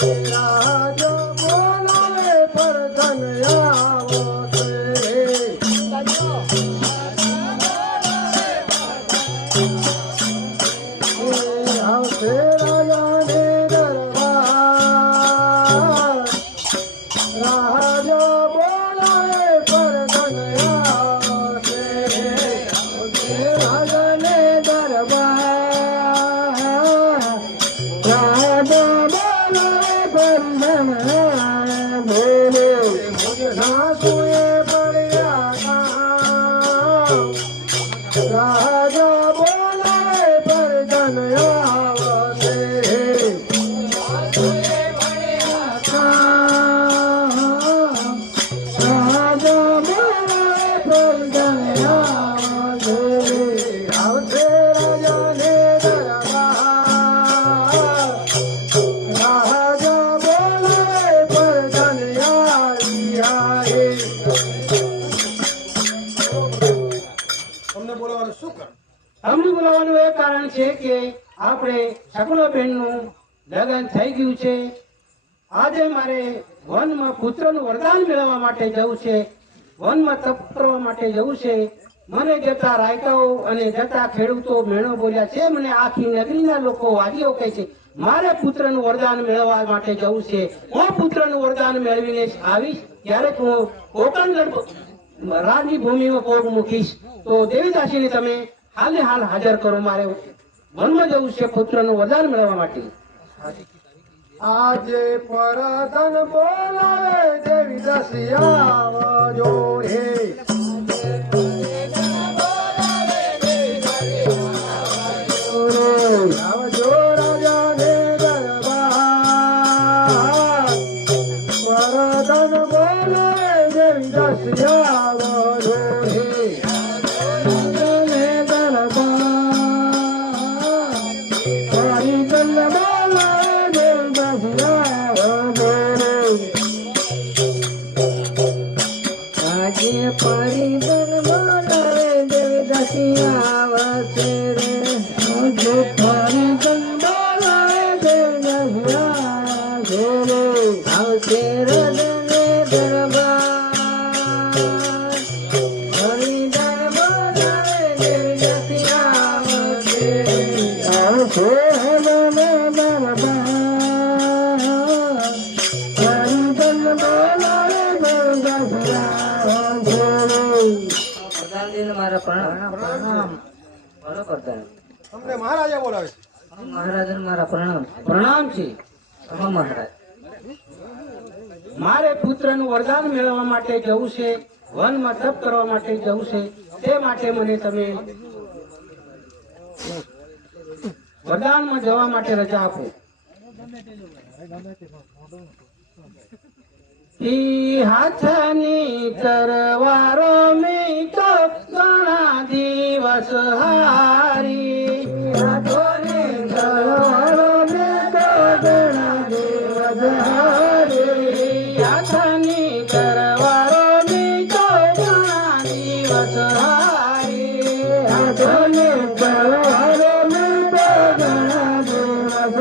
રાજો બોલાવે પર ધન આવશે આવશે રાજાને દરબાર રાજો બોલાવે પર ધન આવશે આવશે રાજાને દરબાર રાજો બોલાવે બોલે સાસુએ પડ્યા રાજા બોલાવે પર ધન આવશે રાજા બોલાવે પર ધન આવશે આવશે રાજાને અમને બોલાવવાનું એ કારણ છે કે આપણે શકુલાબેનનું લગ્ન થઈ ગયું છે. આજે મારે વનમાં પુત્રનું વરદાન મેળવવા માટે જવું છે, વનમાં તપ કરવા માટે જવું છે. મને જતા રાયકાઓ અને જતા ખેડૂતો મેણો બોલ્યા છે, મને આખી નગરીના લોકો વાદીઓ કહે છે મારે પુત્રનું વરદાન મેળવવા માટે જવું છે. હું પુત્રનું વરદાન મેળવીને આવીશ ત્યારે હું કોકણ રાજની ભૂમિમાં પગ મૂકીશ. તો દેવીદાસીને તમે હાલે હાલ હાજર કરો, મારે વનમાં જવું છે પુત્રનું વરદાન મેળવવા માટે. આજે પરધન બોલાવે દેવી દસિયા જોડે આવજો રાજાને દરબાર પરધન બોલાવે દેવી દસિયા જોડે પરિજન બોલાવે દેવી દસિયા આવશે રે પરિજન બોલાવે દેવી દસિયા આવશે રદને દરબાર પરિજન બોલાવે દેવી દસિયા આવશે આવશે રદને દરબાર પરિજન બોલાવે દેવી દસિયા મારા પ્રણામ. તમને મહારાજા બોલાવે છે. મહારાજ મારા પ્રણામ. પ્રણામ છે. હા મહારાજ, મારે પુત્રનું વરદાન મેળવવા માટે જવું છે, વનમાં તપ કરવા માટે જવું છે. તે માટે મને તમે વરદાનમાં જવા માટે રજા આપો. હાથની તરવારો મેં તો ઘણા દિવસ હારી હાથની તરવારો મેં તો ઘણા દિવસ હારી હાથની તરવારો મેં તો ઘણા દિવસ હારી હાથની તરવારો મેં તો ઘણા દિવસ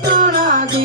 હારી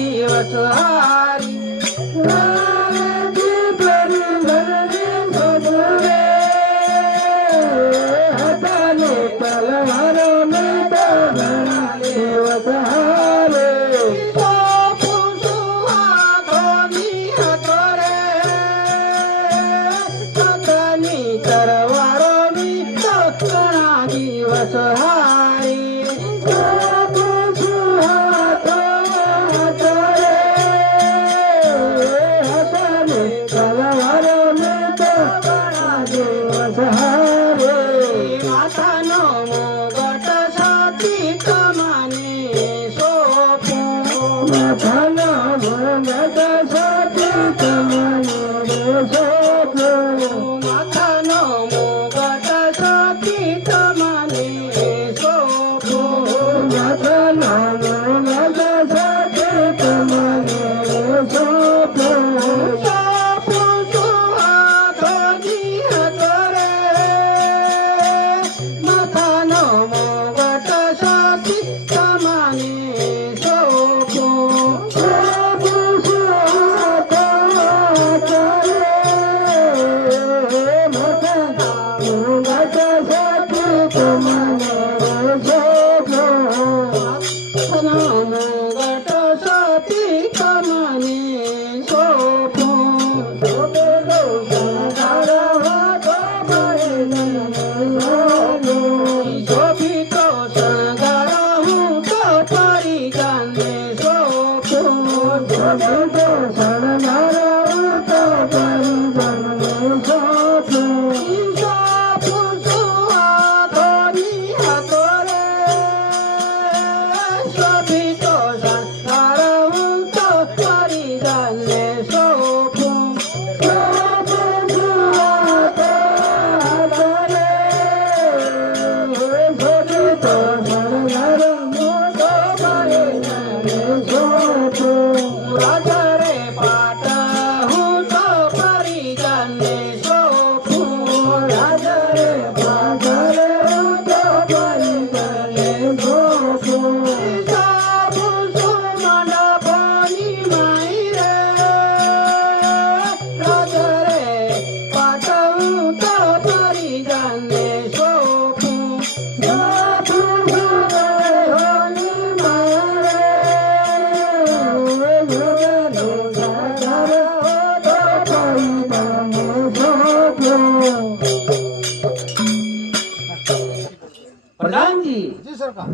પ્રધાનજી, જી સરકાર.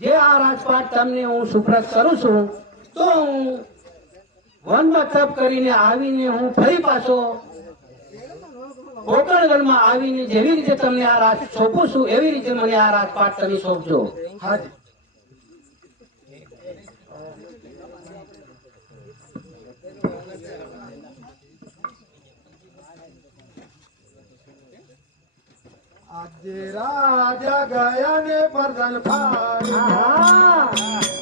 જે આ રાજપાટ તમને હું સુપ્રત કરું છું, તો હું વનમાં તપ કરીને આવીને હું ફરી પાછો કોકણગઢમાં આવીને જેવી રીતે તમને આ રાજ સોંપું છું, એવી રીતે મને આ રાજપાટ તમે સોંપજો. હાજી. આજે રાજા ગયા ને પરદન ફાડી ગયા.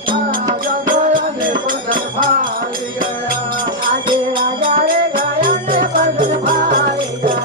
રાજા ગયા ને પરદન ફાડી ગયા. આજે રાજા રે ગયા ને પરદન ફાડી ગયા.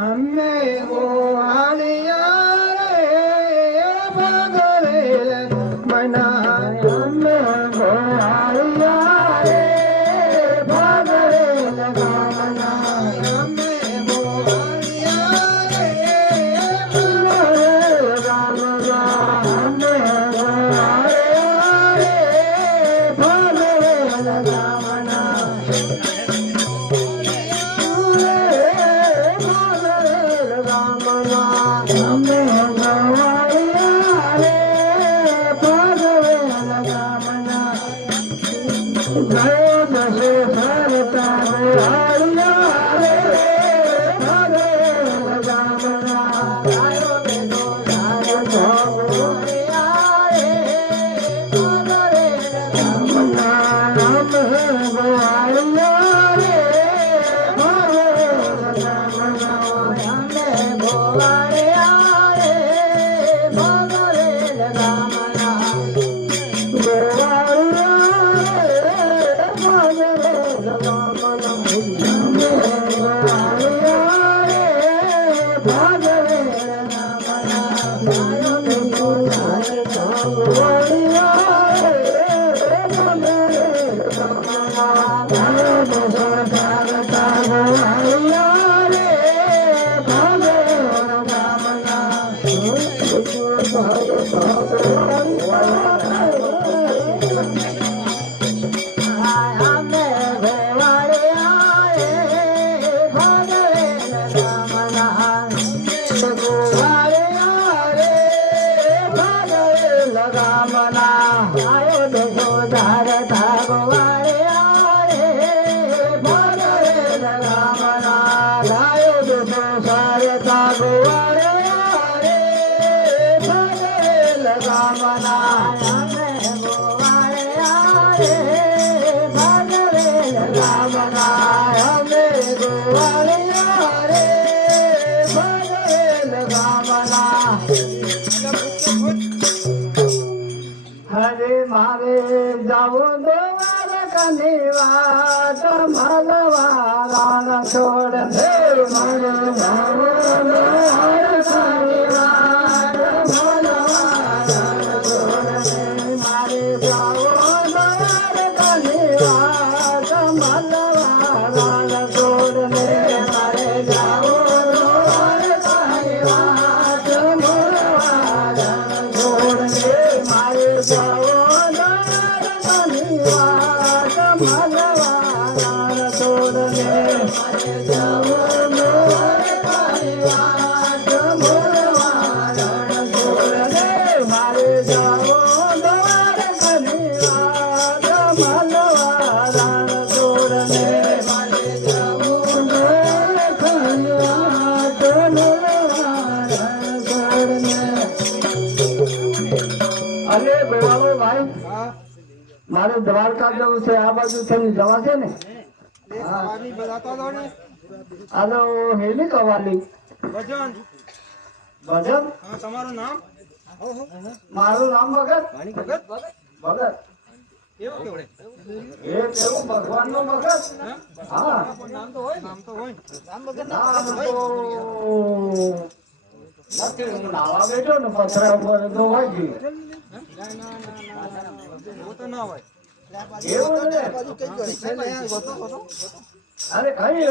અમે ગોવાળિયા રે ભગરેલ મના. અમે ગોવાળિયા રે ભગરેલ મના. અમે ગોવાળિયા રે ભગરેલ મના. અમે ગોવાળિયા રે ભગરેલ મના. લગા ગામના આયો દેખો ધારતા ગોવાળે આરે ભગવેલ ગામના આયો દેખો ધારતા ગોવાળે આરે ભગવેલ ગામના અમે ગોવાળે આરે ભગવેલ ગામના અમે ગોવાળે આરે ભગવેલ ગામના હરે મારે જાવું દ્વારકાની વાત મલવાળા છોડ હે મારે જાવું દ્વારકાની વાત મલવાળા છોડ મારે જાવું દ્વારકાની વાત મલવાળા છોડ મારે જાવું દ્વારકાની વાત મલવાળા છોડ મારે જાવો દ્વારકાની વાત મલવાળા છોડને મારે જાવો દ્વારકાની વાત મલવાળા છોડને મારે જાવો દ્વારકાની વાત મલવાળા છોડને મારે જાવો દ્વારકાની વાત મલવાળા છોડને અરે બેવાળો ભાઈ મારે દ્વારકા જવું છે આ બાજુ થઈને જવા છે ને હાલો હેલી કવાલી ભજન ભજન તમારું નામ મારું નામ ભગત ભગત ભગત એવું કેવડે એ કેવું ભગવાન નું ભગત હા નામ તો હોય નામ તો હોય નામ તો નથી હું નાવા બેઠો ને પથરા ઉપર તો વાગી એવું તો ના હોય એવું ને અરે કઈ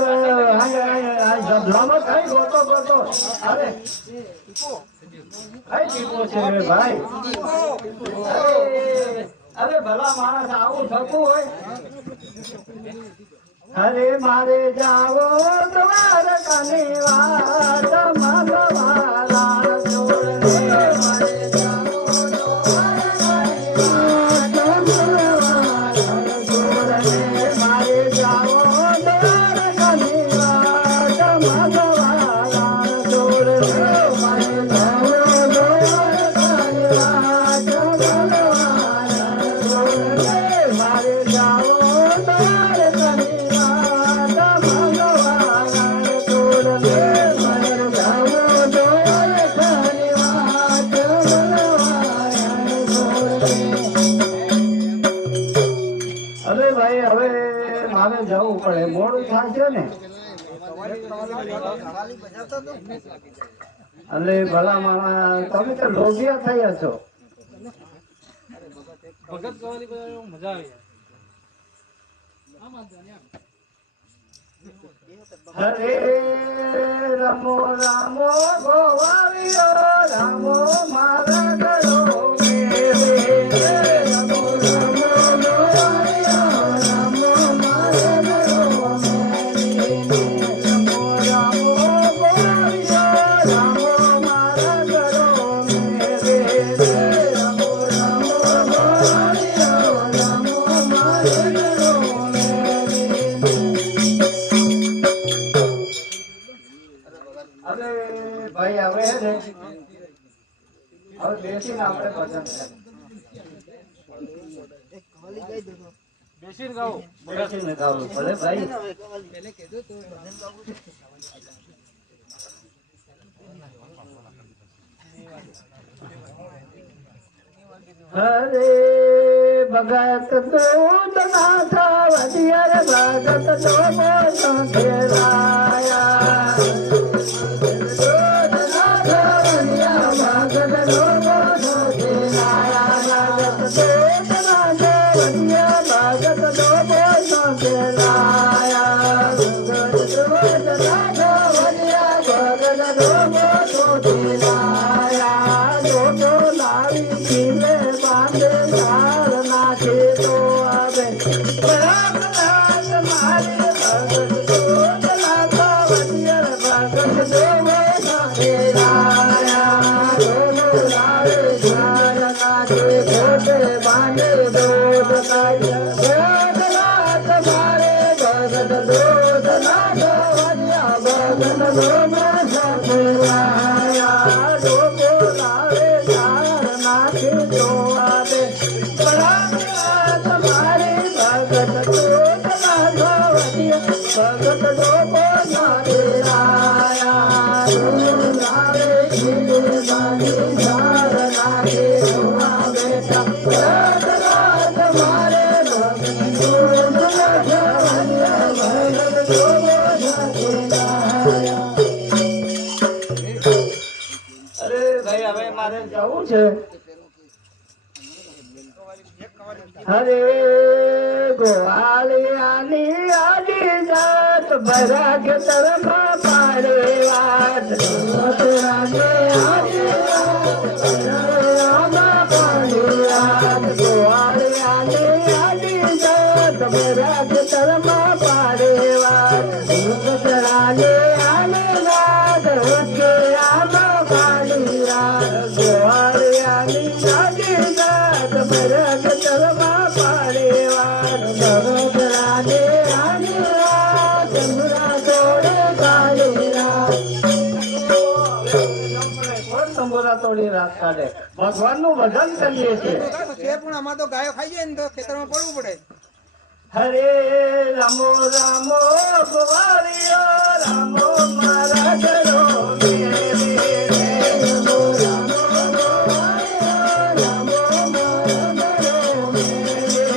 જબલામાં કઈ ગોતો ગોતો અરે કઈ ટીપો છે રે ભાઈ અરે ભલા માણસ આવું થતું હોય અરે મારે જાવો દ્વારકાની વાત મલવાળા છોડને મારે જાવો દ્વારકાની વાત મલવાળા છોડને મારે જાવો દ્વારકાની વાત મલવાળા છોડને મારે જાવો દ્વારકાની વાત મલવાળા છોડને મારે જાવો દ્વારકાની વાત મલવાળા છોડને મારે જાવો દ્વારકાની વાત મલવાળા છોડને અરે ભાઈ હવે મારે જવું પડે મોડું થાય છે ને અરે ભલા માણા તમે તો લોભિયા થયા છો ભગત ગવાની મજા આવી હરે રમો રામો ગોવાળિયો રામો મારા ગળો મેરે રમો રામો ગોવાળિયો રામો મારા ગળો મેરે રમો રામો ગોવાળિયો રામો મારા ગળો મેરે રમો રામો ગોવાળિયો રામો મારા ગળો મેરે હવે ભાઈ હવે ને હવે બેસીને આપણે ભજન બેસીને ગાઓ બેસીને ગાવું પડે ભાઈ હરે ભગત દૂત નાથા વડિયર ભગત ડોબો સંખેરાયા ભગત ભગત બાને દોધ કાય ભગત મારે ભગત દોધ ના ગવરિયા ભગત દોધ સકરાયા ડોકો લાવે ચાર નાખે જોવા દે ભગત મારે ભગત દોધ ના ગવરિયા ભગત ડોકો લાવે રાયા લાવે ખીલે બાની ચાર નાખે જોવા બેટા ભગત મારે ભગત દોધ ના ગવરિયા ભગત ડોકો સકરાયા. અરે ભાઈ હવે મારે જવું છે. હરે ગોવાળિયાની આલી જાત ભરા ખેતરમાં પાડે વાત ગોવાળિયાની આલી જાત ભરા ખેતરમાં પાડે વાત આલે આલે રાત વચ્ચે આમાં પાડી રાત ગોવાળિયાની આલી જાત ભરા ખેતરમાં પાડે વાત ભગતરાને આલી રાત ચંદ્રા તોડે કાળી રાત કોણ તંબોરા તોડી રાત કાઢે ભગવાનનું ભજન કરીએ છીએ. છે પણ આમાં તો ગાયો ખાઈ જાય ને તો ખેતરમાં પડવું પડે. હરે રામો રામો ગોવાળિયો રામો મારા ઘરો મેરે રામો રામો ગોવાળિયો રામો મારા ઘરો મેરે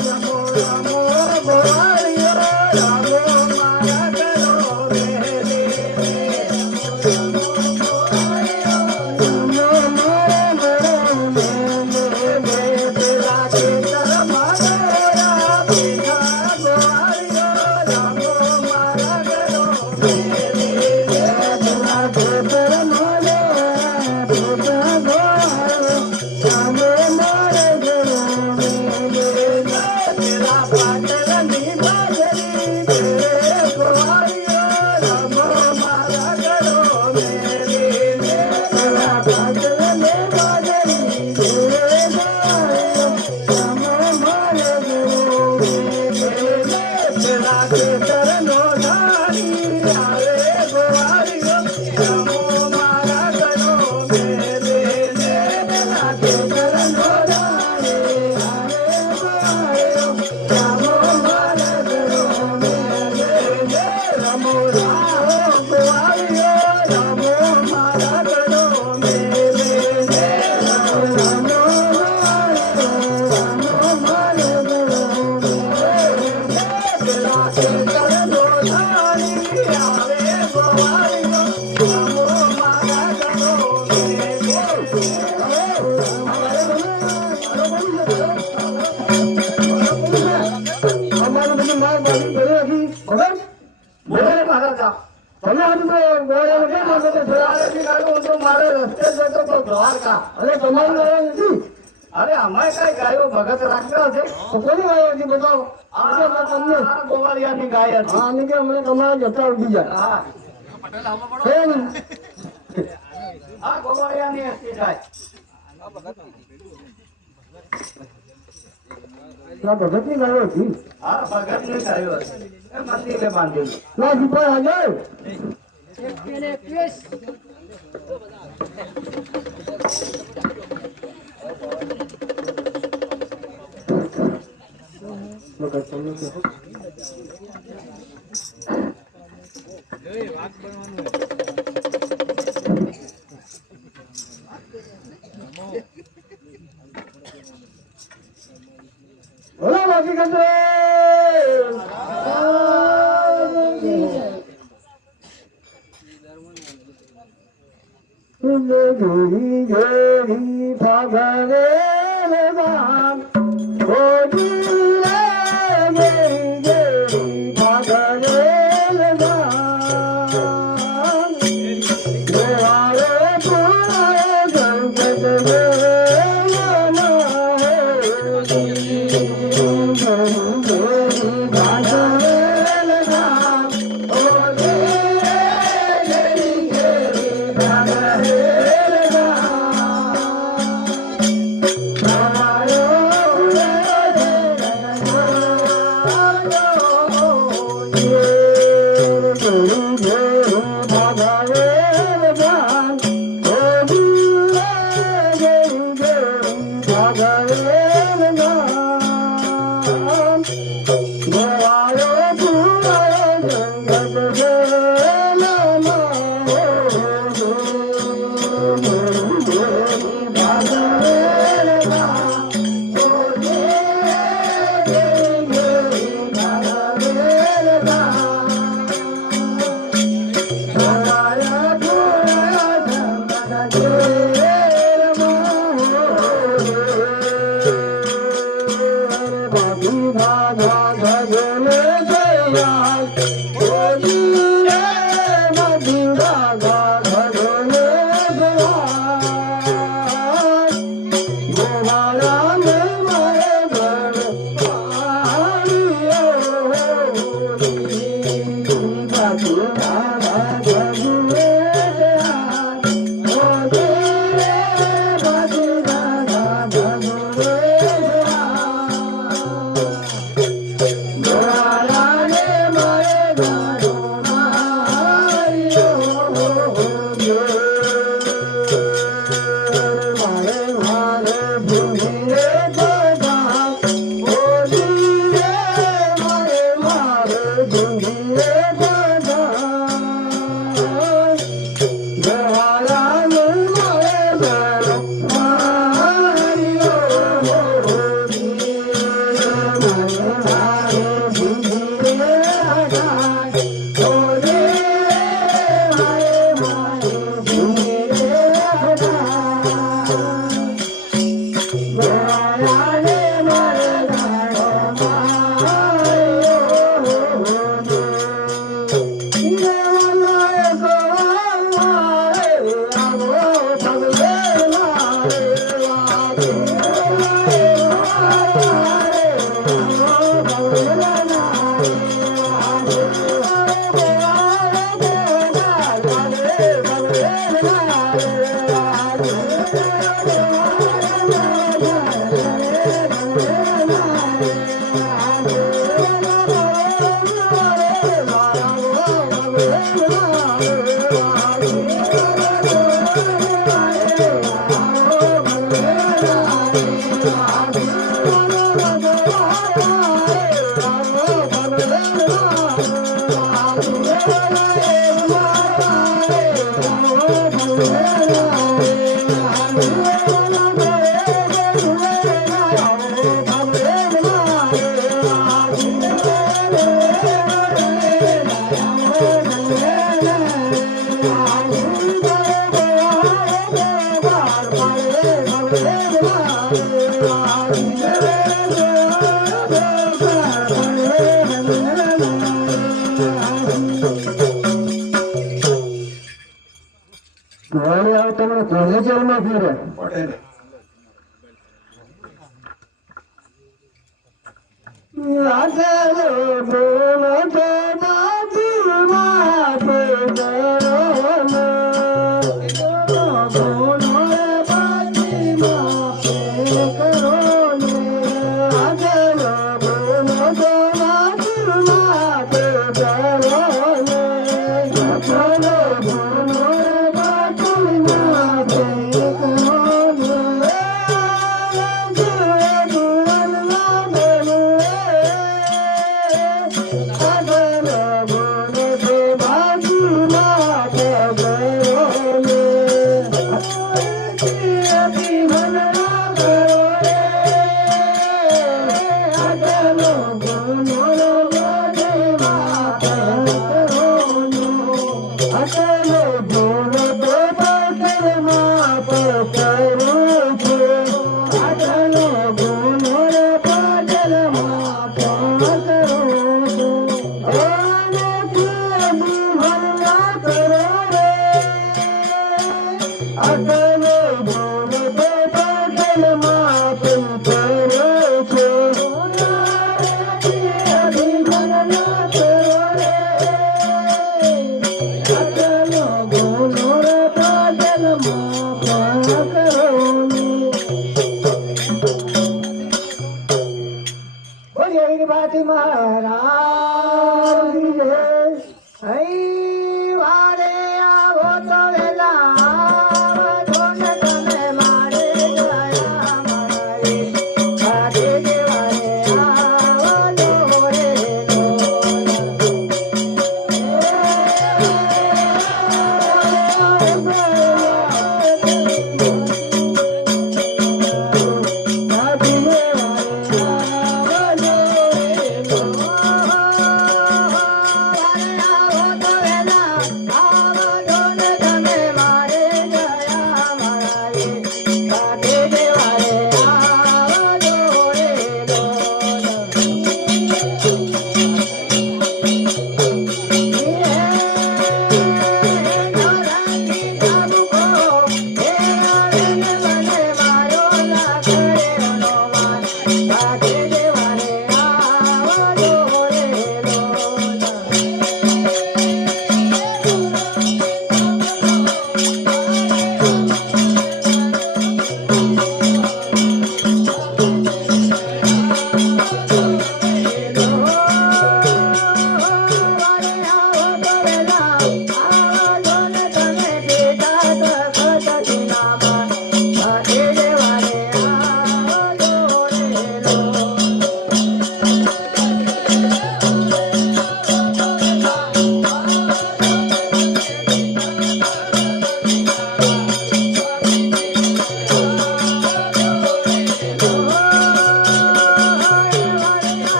રામો રામો ગોવાળિયો રામો મારા ઘરો મેરે રામો મારા ઘરો મેરે પેલા ખેતરમાં અરે અમારે કઈ ગાયો ભગત રાખતા છે કોની ગાયો હતી બતાવો. ગોવાળિયાની ગાય હતી. હા નીકળે અમને તમારા જતા ઉડી જાય. હા ગોવાળિયાની હતી ગાય. ભગત ની ગાયો હતી. હા ભગત ની ગાયો હતી. મંદિરે બાંધેલું ના દીપા હાજર બોલો બાકી કંટ્રોલ જોડી જોડી ફાગરે રામ જોડી રે મેરી જોડી ફાગરે રામ ગોવાળે પુરાય ગણપત રે Bye. Bye.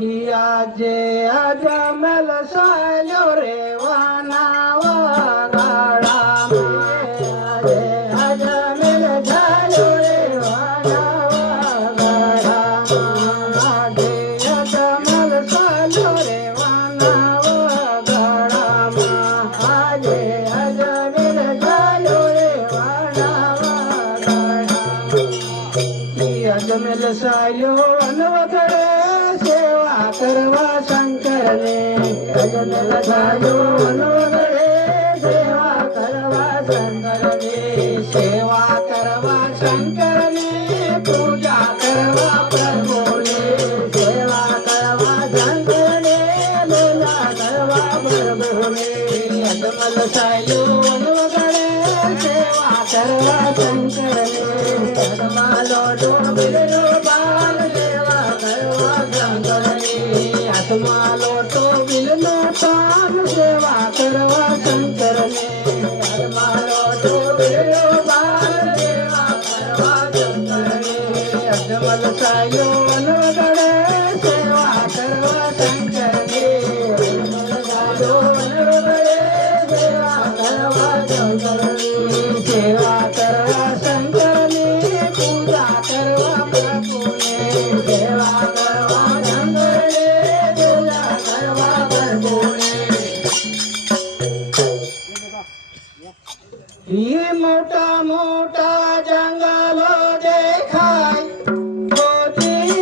આજે અજમલ સાલ્યો રે વાના વગાડામાં આજે અજમલ સાલ્યો રે વાના વગાડામાં આજે અજમલ સાલ્યો રે વાના વગાડામાં આજે અજમલ સાલ્યો રે વાના વગાડામાં અજમલ સાલ્યો અનવગડે સેવા કરવા શંકરને અજમલ સાલ્યો અનવગડે સેવા કરવા શંકરને સેવા કરવા શંકરને પૂજા કરવા પ્રભુને સેવા કરવા શંકરને પૂજા કરવા પ્રભુને અજમલ સાલ્યો અનવગડે સેવા કરવા શંકરને અજમાલો ડોબીલો બાલ સેવા કરવા શંકરને આત્માલો ડોબીલો બાલ સેવા કરવા શંકરને આત્માલો ડોબીલો બાલ સેવા કરવા શંકરને અજમલ સાયો અનવગડે સેવા કરવા શંકરને અજમલ સાયો અનવગડે સેવા કરવા શંકરને સેવા કરવા શંકરને પૂજા કરવા પ્રભુને સેવા કરવા શંકરને પૂજા કરવા પ્રભુને ये मोटा मोटा जंगलो देखाय गोदी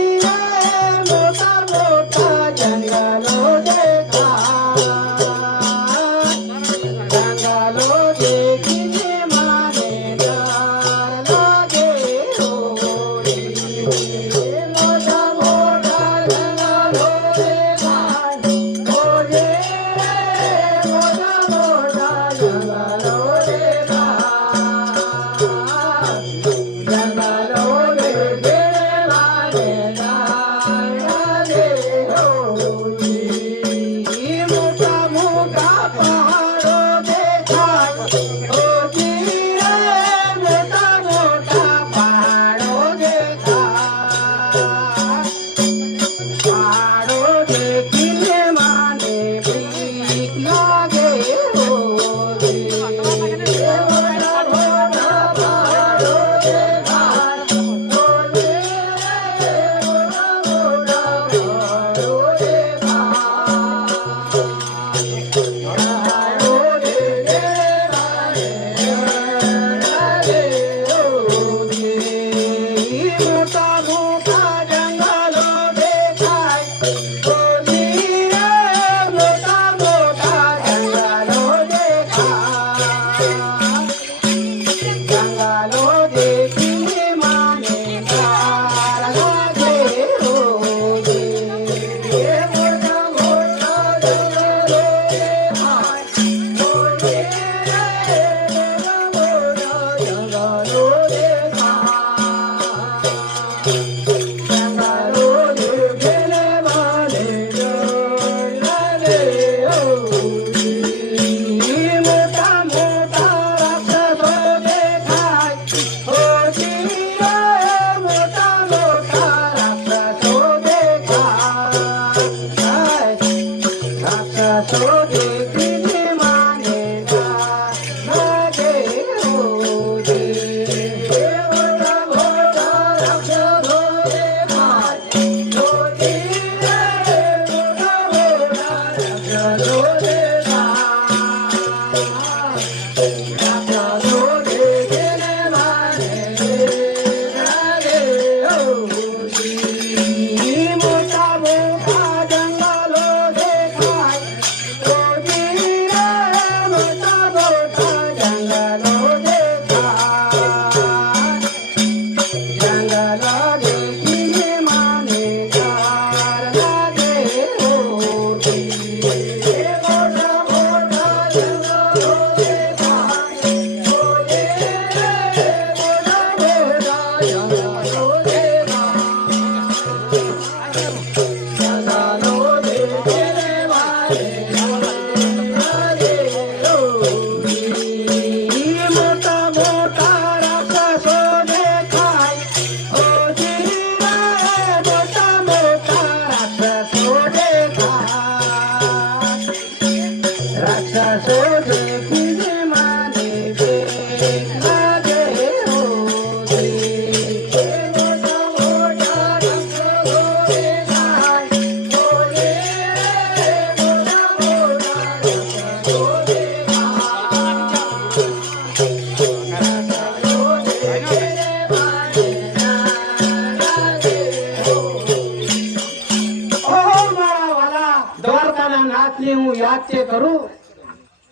જાતે કરું.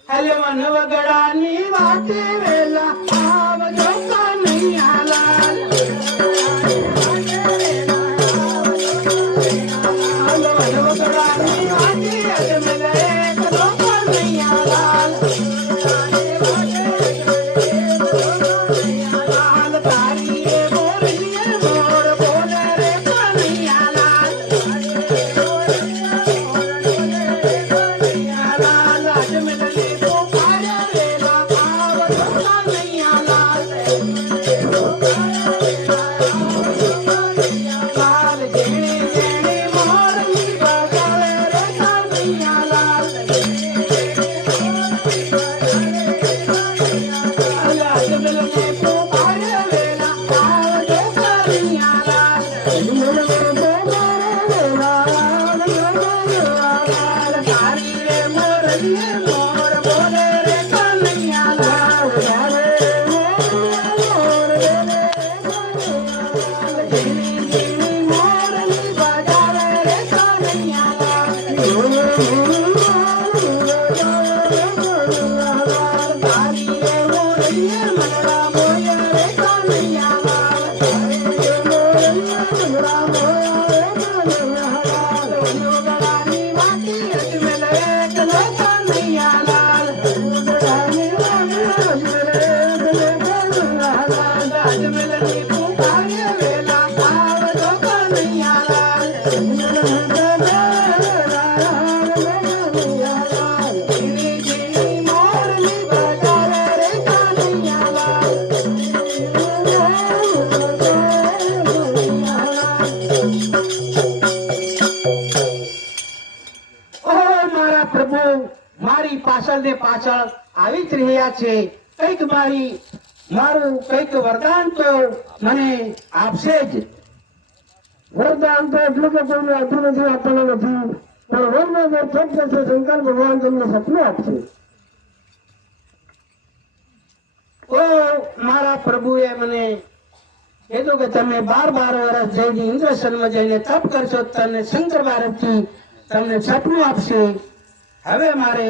હાલેમાં નવગડાની વાતે વેલા આવજો કનૈયાલાલ. હાલો નવગડાની વાતે અજમેર એક દો કનૈયાલાલ. લાલ તારી એ બોલીએ મોર બોલે રે કનૈયાલાલ. લાલ અજમેરની પુકારે વેલા આવજો કનૈયાલાલ. લાલ ઝીણી ઝીણી મોરની બગાડે રે કનૈયાલાલ. લાલ અજમેરની પુકારે વેલા આવજો કનૈયાલાલ. લાલ તારી રે મોરલીએ મોર બોલે રે કનૈયાલાલ. ઝીણી ઝીણી મોરની બજાવે રે કનૈયાલાલ. તારી રે મોરલીએ મનડા મોય રે કનૈયાલાલ. નવગડાની વાતી અજમેર એક દો કનૈયાલાલ. અજમેરની પુકારે વેલા આવજો કનૈયાલાલ. ઝીણી ઝીણી મોરની બજાવે રે કનૈયાલાલ. ઓ મારા પ્રભુ, મારી પાછળ ને પાછળ આવી જ રહ્યા છે. કંઈક મારું કંઈક વરદાન તો મને આપશે જ. વરદાન તો એટલું કે કોઈને આપ્યું નથી, આપવાનું નથી. પણ વરમાં જો થપ થશે શંકર ભગવાન તમને સપનું આપશે. ઓ મારા પ્રભુએ મને કીધું કે તમે 12 વર્ષ જઈને ઇન્દ્રસનમાં જઈને તપ કરશો, તને શંકર ભારતથી તમને સપનું આપશે. હવે મારે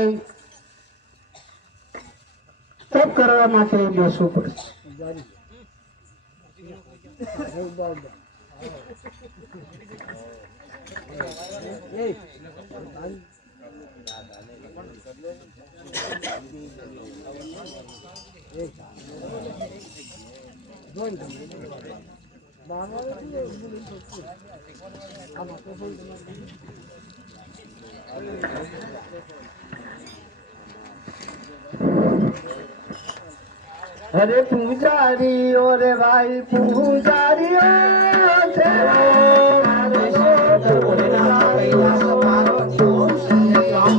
તપ કરવા માટે બેસવું પડશે. અરે પૂજારીઓ રે ભાઈ પૂજારીઓ સેવો મારે શોધ ભોલેનાથ કૈલાસ પાર્વતી ઓમ સંધ્યા.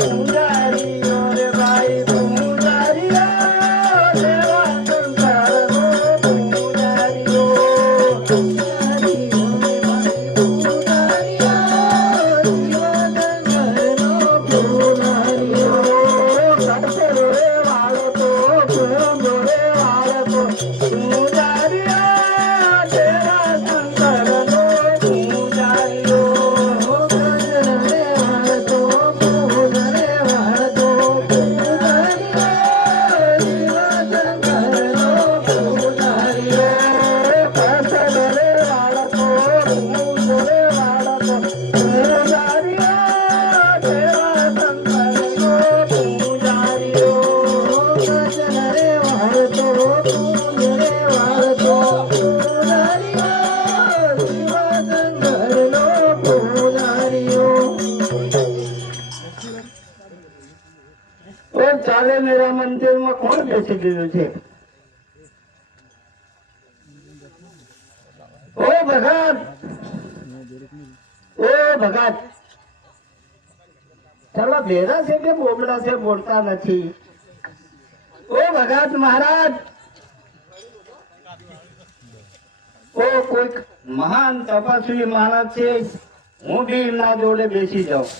પૂજારીઓ રે ભાઈ પૂજારીઓ સેવા શંકર પૂજારીઓ. ચાલે મેરા મંદિરમાં કોણ બેસી ગયું છે? ઓ ભગત, ઓ ભગત, ચાલો બેરા છે કે બોબડા છે, બોલતા નથી. ઓ ભગત મહારાજ, ઓ કોઈક મહાન તપસ્વી માણસ છે, હું બી એમના જોડે બેસી જાઉં.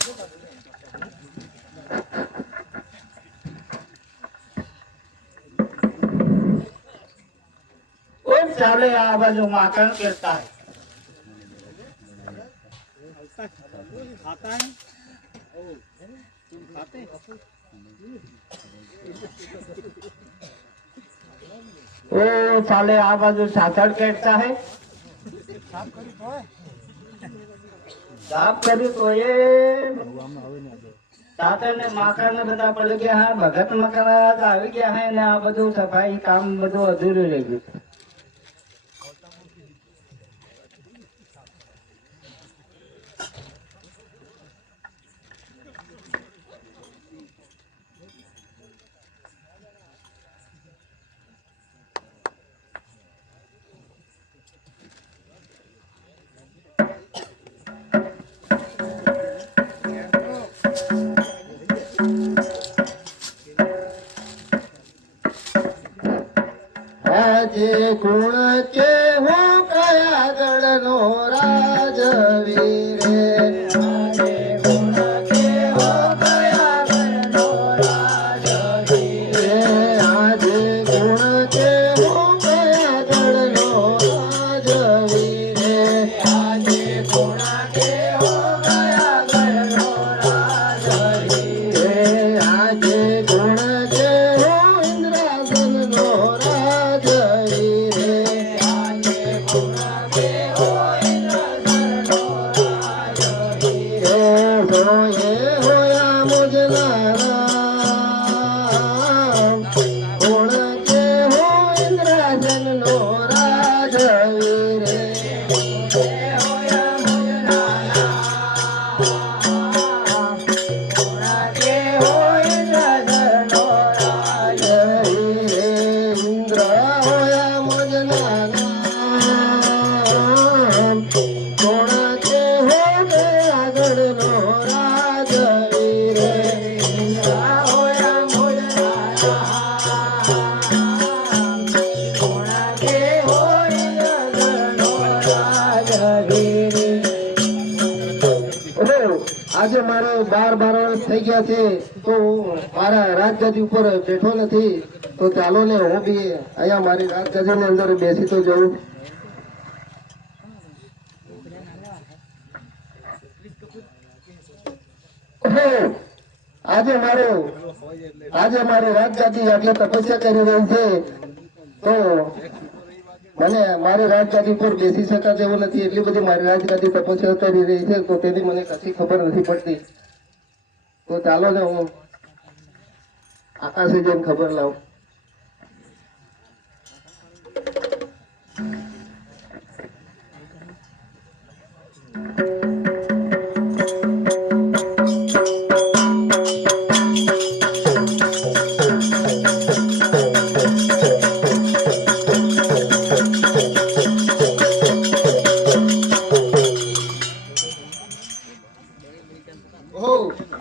चाले आ बाजू माखन करता है। ओ चाले आ बाजू सासड़ करता है। साफ करी तो ये सासड़ ने माखन ने बता पड़ गया है। भगत मकान આવી ગયા है ને આ બધું સફાઈ કામ બધું અધૂરું રહી ગયું છે। આજે ગુણ કે હું કયા ગણનો રાજવીર આજે ગુણ કે હું કયા ગણનો રાજવીર આજે ગુણ કે હું કયા ગણનો રાજવીર આજે ગુણ કે હું કયા ગણનો રાજવીર આજે ગુણ કે હું ઇન્દ્રાસનનો આજે મારે 12 વર્ષ થઈ ગયા છે તો મારા રાજગાદી ઉપર બેઠો નથી તો ચાલો ને હું બી અહીંયા મારી રાજગાદી ની અંદર બેસી તો જઉં। આજે મારી રાજગાદી આટલી તપસ્યા કરી રહી છે તો મને મારી રાજગાદી પર બેસી શકાય તેવું નથી। એટલી બધી મારી રાજગાદી તપસ્યા કરી રહી છે તો તેની મને કશી ખબર નથી પડતી। તો ચાલો ને હું આકાશે જઈને ખબર લાવું।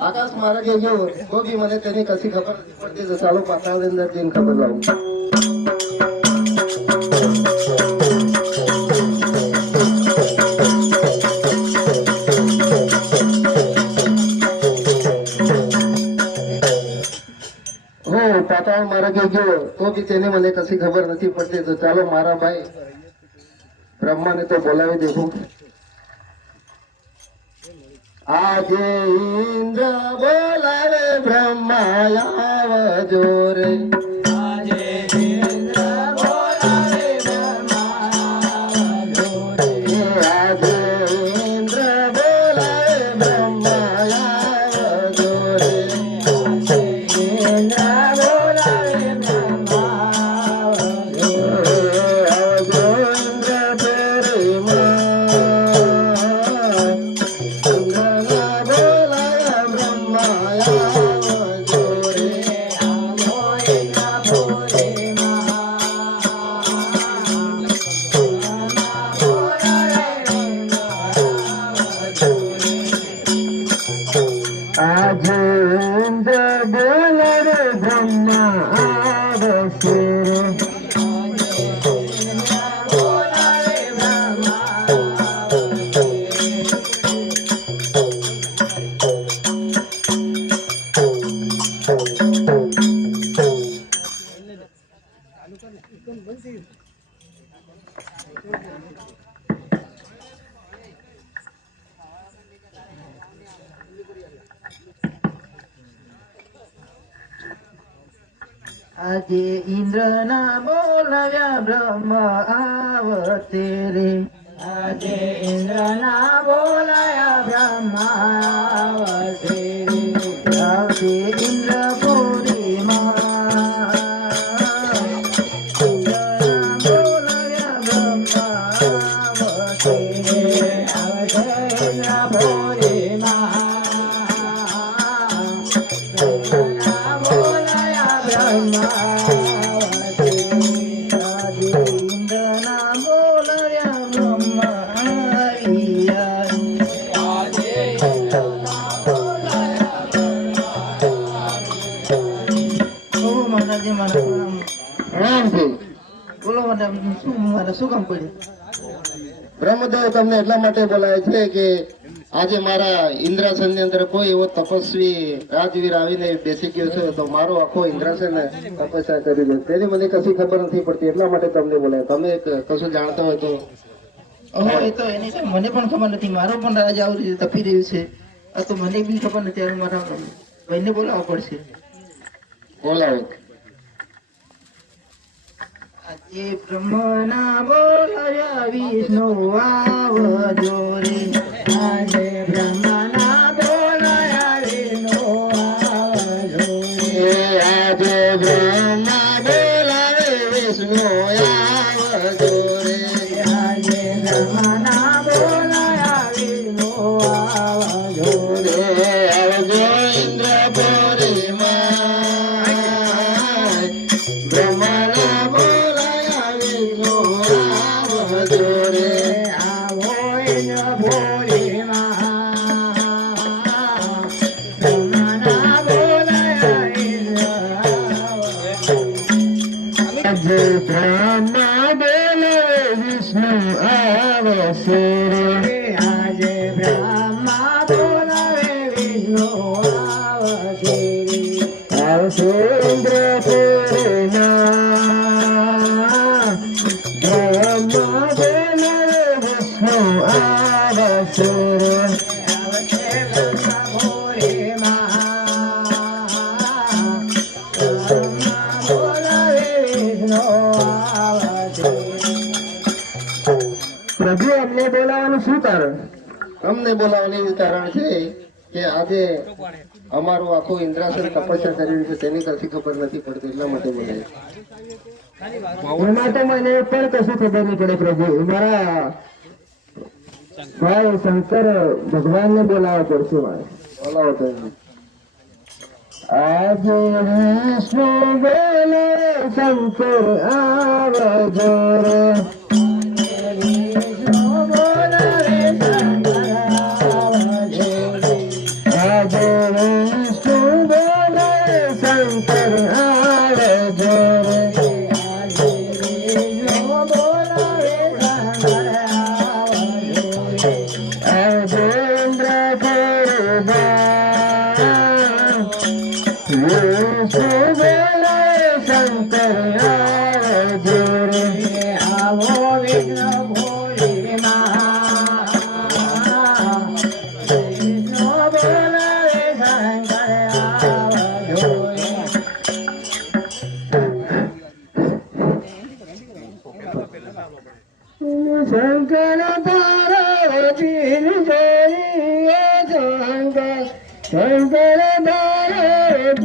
આકાશ મારા કે ગયો તો બી મને તેની કશી ખબર નથી પડતી તો ચાલો પાતાળની અંદર જઈને ખબર લાવું। પાતાળ મારા કે ગયો તો બી તેને મને કશી ખબર નથી પડતી તો ચાલો મારા ભાઈ બ્રહ્માને તો બોલાવી દેખું। આજે ઇન્દ્ર બોલાવે બ્રહ્મા આવજો રે આજે ઇન્દ્ર બોલાવે બ્રહ્મા આવજો રે આજે ઇન્દ્ર બોલાવે બ્રહ્મા આવજો રે આજે ઇન્દ્ર બોલાવે બ્રહ્મા આવજો રે આવજો ઇન્દ્ર પ્રેમા આજે ઇન્દ્ર બોલે રે બ્રહ્મા આવશે રે આજે ઇન્દ્રના બોલાવ્યા બ્રહ્મ આવતે રે. આજે ઇન્દ્રના બોલાયા બ્રહ્મ આવતે રે. આવતે ઇન્દ્રપુરીમાં ઇન્દ્રના બોલાવ્યા બ્રહ્મ આવતે રે. આવતે ઇન્દ્રપુરીમાં ઇન્દ્રના બોલાયા બ્રહ્મ આવતે રે. આજે ઇન્દ્રના બોલાવ્યા બ્રહ્મ આવ્યા રે. આજે ઇન્દ્રના બોલાવ્યા બ્રહ્મ આવ્યા રે. ઓ માતાજી મારા પ્રણામ છે. બોલો madam, શું કામ પડ્યું? બ્રહ્મદેવ તમને એટલા માટે બોલાય છે કે આજે મારા ઇન્દ્રાસનની અંદર કોઈ એવો તપસ્વી રાજવીર આવીને બેસી ગયો છે, તો મારો આખો ઇન્દ્રાસન તપસ્યા કરી દે. તેની મને કશી ખબર નથી પડતી, એટલા માટે તમને બોલાય. તમે કશું જાણતા હોય તો. ઓહો, એ તો એની સામે મને પણ ખબર નથી. મારો પણ રાજ આવું રીતે તપી રહ્યું છે. આ તો મને બી ખબર નથી. હવે મારા ભાઈને બોલાવવો પડશે. બોલાવો. આજે બ્રહ્મના બોલાવ્યા વિષ્ણુ આવજો રે. આજે બ્રહ્મના બોલાવ્યા વિષ્ણુ આવજો રે. આજે બ્રહ્મા બોલાવે વિષ્ણુ આવજો રે. આજે બ્રહ્મના બોલાવ્યા વિષ્ણુ આવજો રે. આવજો ઇન્દ્રપુરીમાં બ્રહ્માના બોલાયા વિષ્ણુ આવજો રે. આવો ઇન્દ્રપુરીમાં બ્રહ્મના બોલાવ્યા વિષ્ણુ આવજો. આજે બ્રહ્મા બોલે વિષ્ણુ આવશે રે. આજે બ્રહ્મા બોલાવે વિષ્ણુ આવશે રે. આવશે ઇન્દ્રપુરીમાં બ્રહ્મા બોલે વિષ્ણુ આવશે રે. આવશે બ્રહ્મપુરીમાં બ્રહ્મા બોલાવે વિષ્ણુ આવશે રે. પ્રભુ, અમને બોલાવવાનું શું કારણ? અમને બોલાવવાનું કારણ છે કે આજે અમારું આખું ઇન્દ્રાસન તપસ્યા કરી રહ્યું છે, તેની કશી ખબર નથી પડતી, એટલા માટે બોલાય. એમાં તો મને પણ કશું ખબર નહીં પડે પ્રભુ. મારા ભાઈ શંકર ભગવાનને બોલાવવા પડશે મારે. બોલાવો તમે. આજે વિષ્ણુ બોલે શંકર આવજો રે. વિષ્ણુ બોલાવે શંકર આવજો રે. આજે વિષ્ણુ બોલે શંકર આવજો રે. આજે વિષ્ણુ બોલાવે શંકર આવજો રે. આજે ઇન્દ્રપુરીમાં વિષ્ણુ બોલે શંકર આવજો રે. આવો વિષ્ણુપુરીમાં વિષ્ણુ બોલાવે શંકર આવજો રે. શંકર પાર્વતી જોઈએ શંકર. શંકર પાર્વતી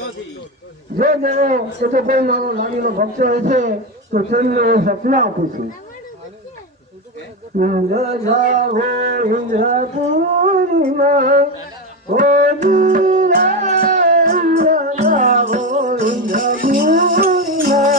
જે દેવો એ તો કોઈ મારો લાડીનો ભક્ત હશે તો તેમને હું સપના આપું છું. ઇન્દ્ર જાગો ઇન્દ્ર પૂર્ણિમા ઓ દીરા ઇન્દ્ર જાગો ઇન્દ્ર પૂર્ણિમા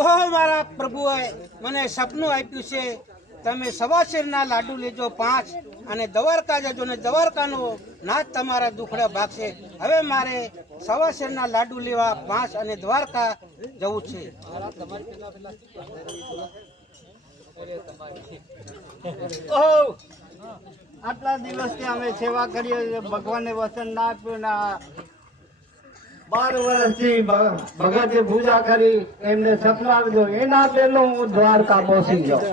ઓહો મારા પ્રભુએ મને સપનું આપ્યું છે તમે સવાશેરના લાડુ લેજો 5 અને દ્વારકા જજો ને દ્વારકાનો નાથ તમારા દુખડા ભાગશે. હવે મારે સવાશેરના લાડુ લેવા 5 અને દ્વારકા જવું છે. ઓહ, આટલા દિવસથી અમે સેવા કરીએ, ભગવાનને વચન ના આપ્યું ને 12 વર્ષથી ભગતે પૂજા કરી, એમને સપના આપજો. એના પહેલો હું દ્વારકા પહોંચી જાઉં.